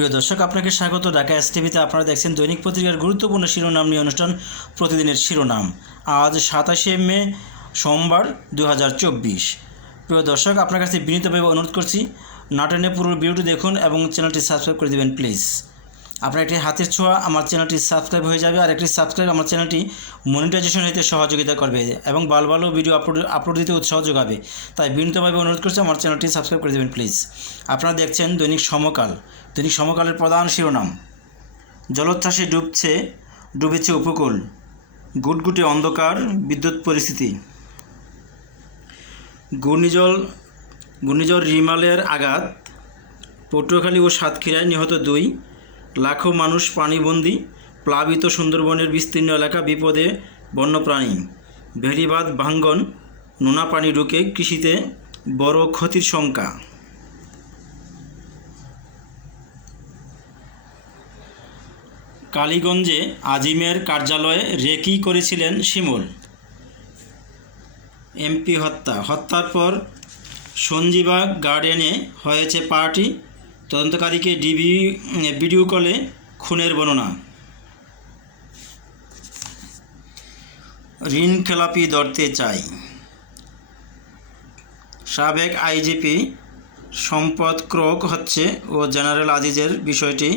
প্রিয় দর্শক, আপনাকে স্বাগত। ঢাকা এস টিভিতে আপনারা দেখছেন দৈনিক পত্রিকার গুরুত্বপূর্ণ শিরোনাম নিয়ে অনুষ্ঠান, প্রতিদিনের শিরোনাম। আজ সাতাশে মে, সোমবার দু হাজার চব্বিশ। প্রিয় দর্শক, আপনার কাছে বিনীতভাবে অনুরোধ করছি, নাটনে পুরো ভিডিওটি দেখুন এবং চ্যানেলটি সাবস্ক্রাইব করে দেবেন, প্লিজ। আপনার একটি হাতের ছোঁয়া আমার চ্যানেলটি সাবস্ক্রাইব হয়ে যাবে আর একটি সাবস্ক্রাইব আমার চ্যানেলটি মনিটাইজেশন হতে সহযোগিতা করবে এবং ভালো ভালো ভিডিও আপলোড আপলোড দিতে উৎসাহ যোগাবে। তাই বিনীতভাবে অনুরোধ করছি আমার চ্যানেলটি সাবস্ক্রাইব করে দেবেন প্লিজ আপনারা দেখছেন দৈনিক সমকাল। দৈনিক সমকালের প্রধান শিরোনাম। জলোচ্ছ্বাসে ডুবছে, ডুবেছে উপকূল। গুটগুটে অন্ধকার, বিদ্যুৎ পরিস্থিতি। ঘূর্ণিজল ঘূর্ণিঝড় রিমালের আঘাত। পটুয়াখালী ও সাতক্ষীরায় নিহত দুই। লাখো মানুষ পানিবন্দী প্লাবিত সুন্দরবনের বিস্তীর্ণ এলাকা বিপদে বন্যপ্রাণী। ভেড়িবাদ ভাঙ্গন নোনা পানি ঢুকে কৃষিতে বড় ক্ষতির শঙ্কা। কালীগঞ্জে আজিমের কার্যালয়ে রেকি করেছিলেন শিমুল। এমপি হত্যা। হত্যার পর সঞ্জীবা গার্ডেনে হয়েছে পার্টি। তদন্তকারীকে ডিবি ভিডিও কলে খুনের বর্ণনা। ঋণ খেলাপি ধরতে চাই। সাবেক আইজিপি সম্পদ ক্রোক হচ্ছে ও জেনারেল আজিজের বিষয়টি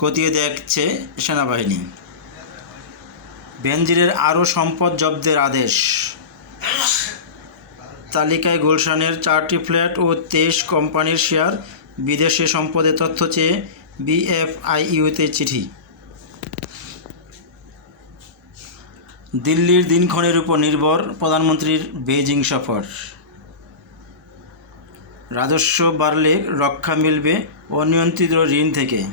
খতিয়ে দেখছে সেনাবাহিনী। বেনজিরের আরও সম্পদ জব্দের আদেশ। তালিকায় গুলশানের চারটি ফ্ল্যাট ও তেইশ কোম্পানির শেয়ার বিদেশে সম্পদের তথ্য চেয়ে বিএফআইইউতে চিঠি। দিল্লির দিনক্ষণের উপর নির্ভর প্রধানমন্ত্রীর বেইজিং সফর। রাজস্ব বাড়লে রক্ষা মিলবে অনিয়ন্ত্রিত ঋণ থেকে।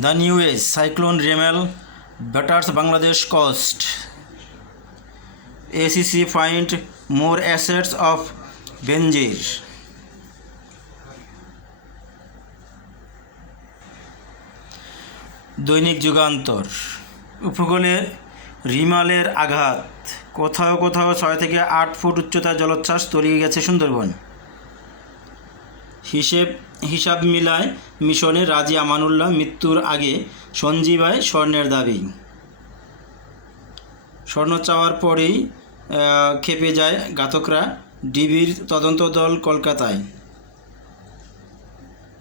The new age, cyclone Remal, batters Bangladesh coast. ACC find more assets of Benjir. দৈনিক যুগান্তর। উপকূলে রিমালের আঘাত। কোথাও কোথাও ছয় থেকে আট ফুট উচ্চতায় জলোচ্ছ্বাস তলিয়ে গেছে সুন্দরবন। হিসেব, হিসাব মিলায় মিশনে রাজি আমানুল্লাহ মৃত্যুর আগে সঞ্জীবায় স্বর্ণের দাবি। স্বর্ণ চাওয়ার পরেই খেপে যায় ঘাতকরা। ডিবির তদন্ত দল কলকাতায়।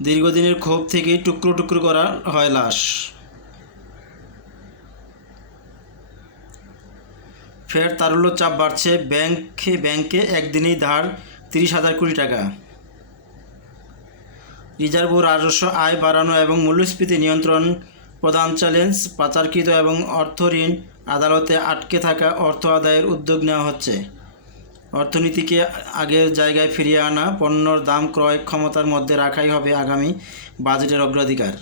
দীর্ঘদিনের ক্ষোভ থেকে টুকরো টুকরো করা হয় লাশ। ফের তারল্য চাপ বাড়ছে ব্যাংকে ব্যাংকে একদিনেই ধার তিরিশ হাজার কোটি টাকা। রিজার্ভ ও রাজস্ব আয় বাড়ানো এবং মূল্যস্ফীতি নিয়ন্ত্রণ প্রধান চ্যালেঞ্জ, পাচারকৃত এবং অর্থ ঋণ আদালতে আটকে থাকা অর্থ আদায়ের উদ্যোগ নেওয়া হচ্ছে। অর্থনীতিকে আগের জায়গায় ফিরিয়ে আনা, পণ্যর দাম ক্রয় ক্ষমতার মধ্যে রাখাই হবে আগামী বাজেটের অগ্রাধিকার।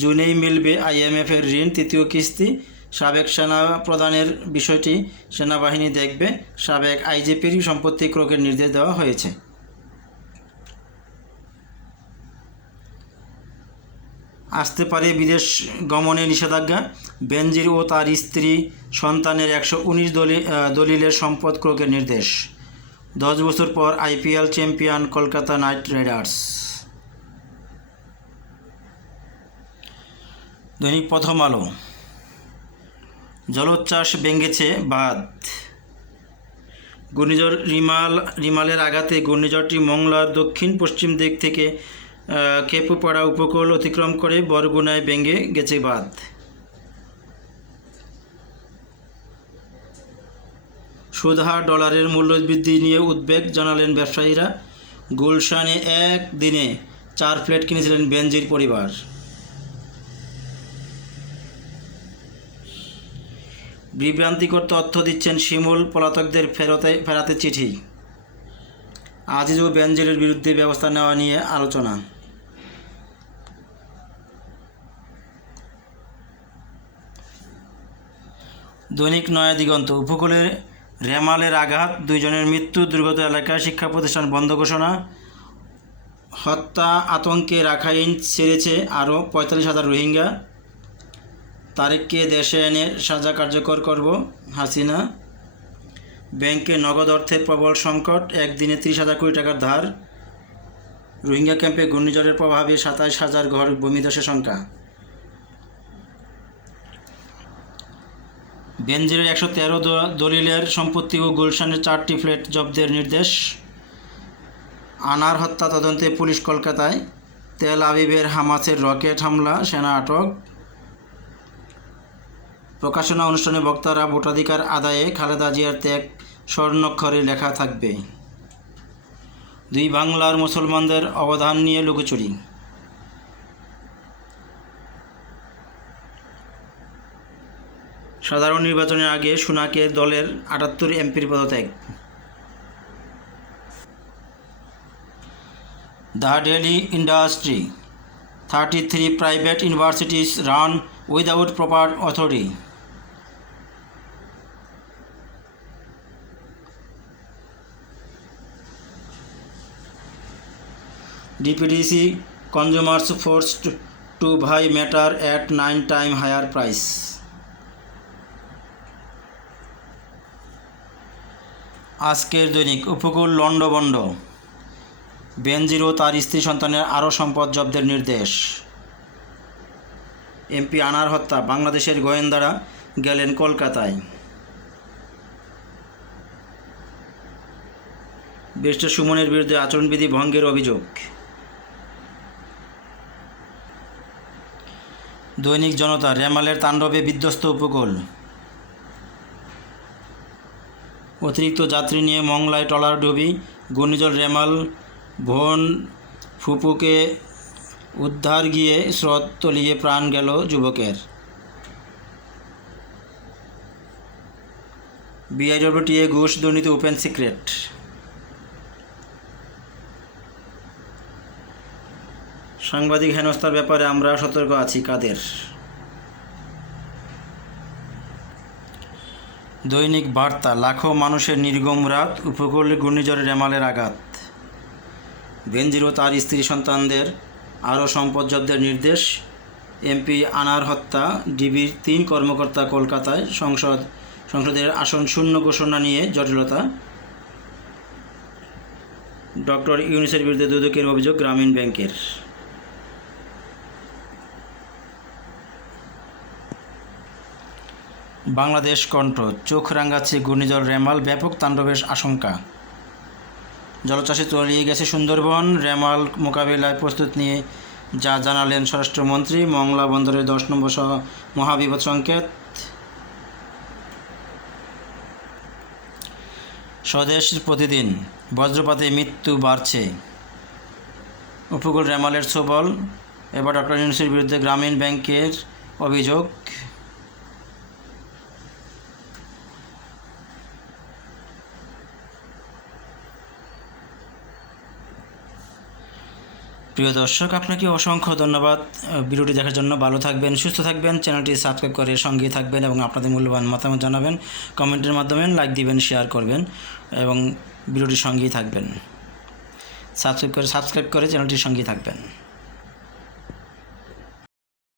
জুনেই মিলবে আইএমএফের ঋণ, তৃতীয় কিস্তি। সাবেক সেনা প্রধানের বিষয়টি সেনাবাহিনী দেখবে। সাবেক আইজিপির সম্পত্তি ক্রোকের নির্দেশ দেওয়া হয়েছে। আসতে পারে বিদেশ গমনে নিষেধাজ্ঞা। বেনজির ও তার স্ত্রী সন্তানের একশো উনিশ দলি দলিলের সম্পদ ক্রোকের নির্দেশ। দশ বছর পর IPL champion Kolkata Knight Riders. দৈনিক প্রথম আলো। জলোচ্ছ্বাস ভেঙেছে বাঁধ ঘূর্ণিঝড় রিমাল, রিমালের আঘাতে ঘূর্ণিঝড়টি মংলার দক্ষিণ পশ্চিম দিক থেকে খেপুপাড়া উপকূল অতিক্রম করে বরগুনায় ভেঙে গেছে বাঁধ। সুদহার ডলারের মূল্যবৃদ্ধি নিয়ে উদ্বেগ জানালেন ব্যবসায়ীরা। গুলশানে এক দিনে চার প্লেট কিনেছিলেন বেনজির পরিবার। বিভ্রান্তিকর তথ্য দিচ্ছেন শিমুল পলাতকদের ফেরতে ফেরাতে চিঠি। আজিজ ও বেনজিরের বিরুদ্ধে ব্যবস্থা নেওয়া নিয়ে আলোচনা। দৈনিক নয়া দিগন্ত। উপকূলে রেমালের আঘাত, দুইজনের মৃত্যু, দুর্গত এলাকায় শিক্ষা প্রতিষ্ঠান বন্ধ ঘোষণা, হত্যা আতঙ্কে রাখাইন ছেড়েছে আরও পঁয়তাল্লিশ হাজার রোহিঙ্গা। তারেককে দেশে এনে সাজা কার্যকর করব হাসিনা। ব্যাংকে নগদ অর্থের প্রবল সংকট, একদিনে ত্রিশ হাজার কোটি টাকার ধার। রোহিঙ্গা ক্যাম্পে ঘূর্ণিঝড়ের প্রভাবে সাতাইশ হাজার ঘর ভূমিধসের সংখ্যা। বেনজিরের একশো তেরো দলিলের সম্পত্তি ও গুলশানের চারটি ফ্ল্যাট জব্দের নির্দেশ। আনার হত্যা তদন্তে পুলিশ কলকাতায় তেল আবিবের হামাসের রকেট হামলা, সেনা আটক। প্রকাশনা অনুষ্ঠানে বক্তারা ভোটাধিকার আদায়ে খালেদা জিয়ার ত্যাগ স্বর্ণক্ষরে লেখা থাকবে। দুই বাংলার মুসলমানদের অবদান নিয়ে লুকোচুরি। সাধারণ নির্বাচনের আগে সুনাকে দলের আটাত্তর এমপির পদত্যাগ। The daily industry, thirty three private universities run without proper authority. DPDC consumers forced to buy meter at nine time higher price. আজকের দৈনিক উপকূল লণ্ডবণ্ড বেনজির তার স্ত্রী সন্তানের আরও সম্পদ জব্দের নির্দেশ। এমপি আনার হত্যা, বাংলাদেশের গোয়েন্দারা গেলেন কলকাতায়। ব্যারিস্টার সুমনের বিরুদ্ধে আচরণবিধি ভঙ্গের অভিযোগ। দৈনিক জনতা, রেমালের তাণ্ডবে বিধ্বস্ত উপকূল। অতিরিক্ত যাত্রী নিয়ে মংলায় টলার ডুবি ঘূর্ণিঝড় রেমাল, ভোন ফুপুকে উদ্ধার গিয়ে স্রোত তলিয়ে প্রাণ গেল যুবকের। বিআইডব্লিউটিএ ঘুষ দুর্নীতি ওপেন সিক্রেট। সাংবাদিক হেনস্থার ব্যাপারে আমরা সতর্ক আছি, কাদের? দৈনিক বার্তা, লাখো মানুষের নির্গম রাত, উপকূলে ঘূর্ণিঝড়ে রেমালের আঘাত। বেনজির ও তার স্ত্রী সন্তানদের আরও সম্পদ জব্দের নির্দেশ। এমপি আনার হত্যা, ডিবির তিন কর্মকর্তা কলকাতায় সংসদ সংসদের আসন শূন্য ঘোষণা নিয়ে জটিলতা। ডক্টর ইউনিসের বিরুদ্ধে দুদকের অভিযোগ গ্রামীণ ব্যাংকের। বাংলাদেশ কণ্ঠ, চোখ রাঙাচ্ছে ঘূর্ণিঝড় রেমাল, ব্যাপক তাণ্ডবের আশঙ্কা। জলচাষে তলিয়ে গেছে সুন্দরবন, রেমাল মোকাবিলায় প্রস্তুত নিয়ে যা জানালেন স্বরাষ্ট্রমন্ত্রী, মংলা বন্দরের দশ নম্বর সহ মহাবিপদ সংকেত। স্বদেশ প্রতিদিন, বজ্রপাতে মৃত্যু বাড়ছে। উপকূল রেমালের সবল এবার ডক্টর ইউনুসের বিরুদ্ধে গ্রামীণ ব্যাংকের অভিযোগ। প্রিয় দর্শক, আপনাকে অসংখ্য ধন্যবাদ। ভিডিওটি দেখার জন্য ভালো থাকবেন, সুস্থ থাকবেন, চ্যানেলটি সাবস্ক্রাইব করে সঙ্গে থাকবেন এবং আপনাদের মূল্যবান মতামত জানাবেন। কমেন্টের মাধ্যমে লাইক দিবেন, শেয়ার করবেন এবং ভিডিওটির সঙ্গেই থাকবেন। সাবস্ক্রাইব করে সাবস্ক্রাইব করে চ্যানেলটির সঙ্গেই থাকবেন।